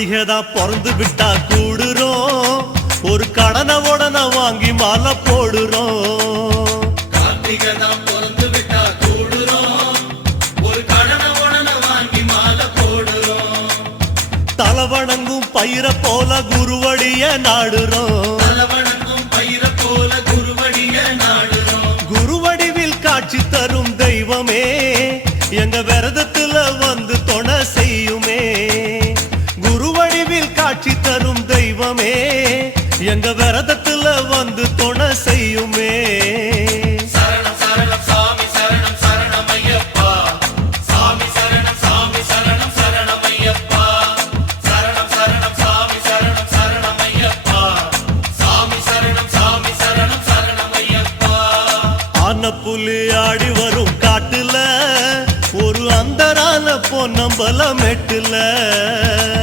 கார்த்திகை தான் பிறந்து விட்டா கூடுறோம், ஒரு கடனை உடனே வாங்கி மாலை போடுறோம். கார்த்திகை தான் பிறந்து விட்டா கூடுறோம், ஒரு கடனை உடனே வாங்கி மாலை போடுறோம். தலவணங்கும் பயிர போல குருவடிய நாடுறோம், தலவணங்கும் பயிர போல குருவடிய நாடுறோம். குருவடிவில் காட்சி தரும் தெய்வமே எங்க விரதத்துல வந்து துணை செய்யுமே. குருவடிவில் காட்சி தரும் தெய்வமே எங்க விரதத்துல வந்து துணை செய்யுமே. சரணம் சரணம் சாமி சரணம் சரணம் ஐயப்பா, சாமி சரணம் சாமி சரணம் சரணம் ஐயப்பா. சரணம் சரணம் சாமி சரணம் சரணம் ஐயப்பா, சாமி சரணம் சாமி சரணம் சரணம் ஐயப்பா. ஆன புலி ஆடி வரும் காட்டுல ஒரு அந்தரான பொன்னம்பல மெட்டுல